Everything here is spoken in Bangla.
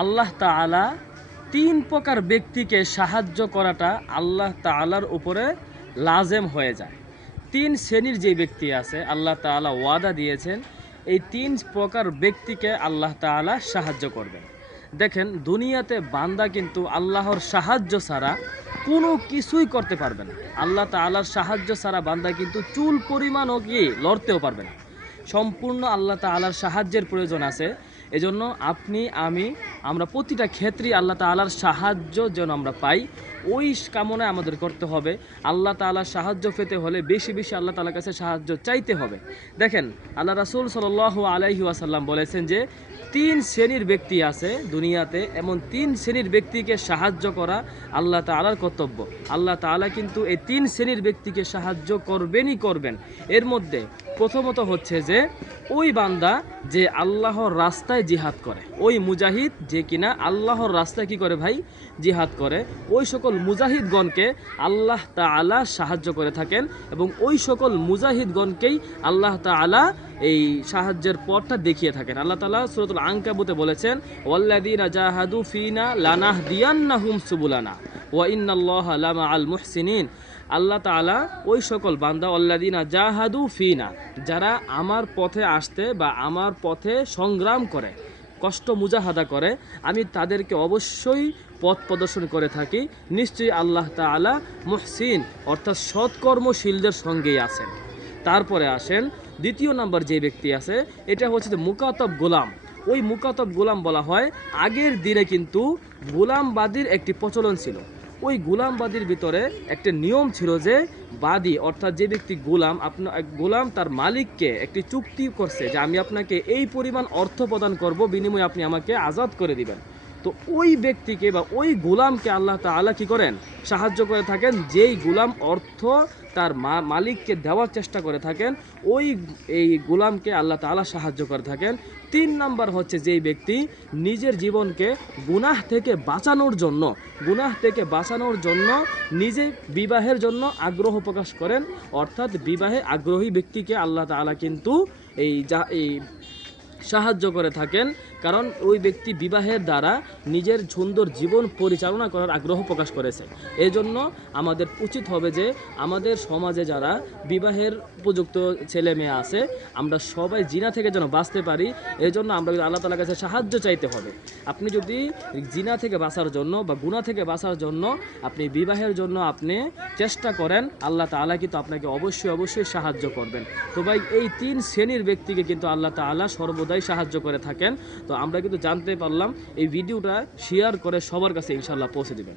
আল্লাহ তাআলা তিন প্রকার ব্যক্তিকে সাহায্য করাটা আল্লাহ তাআলার উপরে লাজেম হয়ে যায়। তিন শ্রেণীর যে ব্যক্তি আছে আল্লাহ তাআলা ওয়াদা দিয়েছেন এই তিন প্রকার ব্যক্তিকে আল্লাহ তাআলা সাহায্য করবেন। দেখেন দুনিয়াতে বান্দা কিন্তু আল্লাহর সাহায্য ছাড়া কোনো কিছুই করতে পারবে না। আল্লাহ তাআলার সাহায্য ছাড়া বান্দা কিন্তু চুল পরিমাণও গিয়ে লড়তেও পারবে না। সম্পূর্ণ আল্লাহ তাআলার সাহায্যের প্রয়োজন আছে। এজন্য আপনি আমরা প্রতিটা ক্ষেত্রেই আল্লাহ তাআলার সাহায্য যেন আমরা পাই, ওই কামনা আমাদের করতে হবে। আল্লাহ তাআলার সাহায্য পেতে হলে বেশি বেশি আল্লাহ তাআলার কাছে সাহায্য চাইতে হবে। দেখেন আল্লাহ রাসূল সাল্লাল্লাহু আলাইহি ওয়াসাল্লাম বলেছেন যে তিন শ্রেণীর ব্যক্তি আছে দুনিয়াতে, এমন তিন শ্রেণীর ব্যক্তিকে সাহায্য করা আল্লাহ তাআলার কর্তব্য। আল্লাহ তাআলা কিন্তু এই তিন শ্রেণীর ব্যক্তিকে সাহায্য করবেনই করবেন। এর মধ্যে প্রথমত হচ্ছে যে ওই বান্দা যে আল্লাহর রাস্তায় জিহাদ করে, ওই মুজাহিদ যে কিনা আল্লাহর রাস্তায় কি করে ভাই জিহাদ করে, ওই সকল মুজাহিদগণকে আল্লাহ তাআলা সাহায্য করে থাকেন এবং ওই সকল মুজাহিদগণকেই আল্লাহ তাআলা এই সাহায্যের পথটা দেখিয়ে থাকেন। আল্লাহ তাআলা সূরাতুল আনকাবুতে বলেছেন ওয়াল্লাযীনা জাহাদু ফিনা লানাহদিয়ান্নাহুম সুবুলানা ওয়া ইন্নাল্লাহা লামাআল মুহসিনিন। আল্লাহ তাআলা ওই সকল বান্দা আল্লাযীনা জাহাদু ফিনা, যারা আমার পথে আসতে বা আমার পথে সংগ্রাম করে, কষ্ট মুজাহাদা করে, আমি তাদেরকে অবশ্যই পথ প্রদর্শন করে থাকি। নিশ্চয়ই আল্লাহ তাআলা মুহসিন অর্থাৎ সৎকর্মশীলদের সঙ্গেই আছেন। তারপরে আসেন দ্বিতীয় নাম্বার যে ব্যক্তি আছে, এটা হচ্ছে যে মুকাতাব গোলাম। ওই মুকাতাব গোলাম বলা হয়, আগের দিনে কিন্তু গোলামবাদীর একটি প্রচলন ছিল। ওই গোলামবাদীর ভিতরে একটা নিয়ম ছিল যে বাদী অর্থাৎ যে ব্যক্তি গোলাম তার মালিককে একটি চুক্তি করছে যে আমি আপনাকে এই পরিমাণ অর্থ প্রদান করব, বিনিময়ে আপনি আমাকে আজাদ করে দিবেন। তো ওই ব্যক্তিকে বা ওই গোলামকে আল্লাহ তাআলা কি করেন সাহায্য করে থাকেন, যেই গোলাম অর্থ তার মালিককে দেওয়ার চেষ্টা করে থাকেন, এই গোলামকে আল্লাহ তাআলা সাহায্য করে থাকেন। তিন নাম্বার হচ্ছে যেই ব্যক্তি নিজের জীবনকে গুনাহ থেকে বাঁচানোর জন্য নিজে বিবাহের জন্য আগ্রহ প্রকাশ করেন, অর্থাৎ বিবাহে আগ্রহী ব্যক্তিকে আল্লাহ তাআলা কিন্তু এই সাহায্য করে থাকেন, কারণ ওই ব্যক্তি বিবাহের দ্বারা নিজের সুন্দর জীবন পরিচালনা করার আগ্রহ প্রকাশ করেছে। এই জন্য আমাদের উচিত হবে যে আমাদের সমাজে যারা বিবাহের উপযুক্ত ছেলে মেয়ে আছে, আমরা সবাই জিনা থেকে যেন বাঁচতে পারি। এই জন্য আমরা আল্লাহ তাআলার কাছে সাহায্য চাইতে হবে। আপনি যদি জিনা থেকে বাঁচার জন্য বা গুনাহ থেকে বাঁচার জন্য আপনি বিবাহের জন্য আপনি চেষ্টা করেন, আল্লাহ তাআলা কিন্তু আপনাকে অবশ্যই সাহায্য করবেন। তো ভাই এই তিন শ্রেণীর ব্যক্তিকে কিন্তু আল্লাহ তাআলা সর্বদাই সাহায্য করে থাকেন। তো আমরা কিন্তু জানতে পারলাম, এই ভিডিওটা শেয়ার করে সবার কাছে ইনশাআল্লাহ পৌঁছে দিবেন।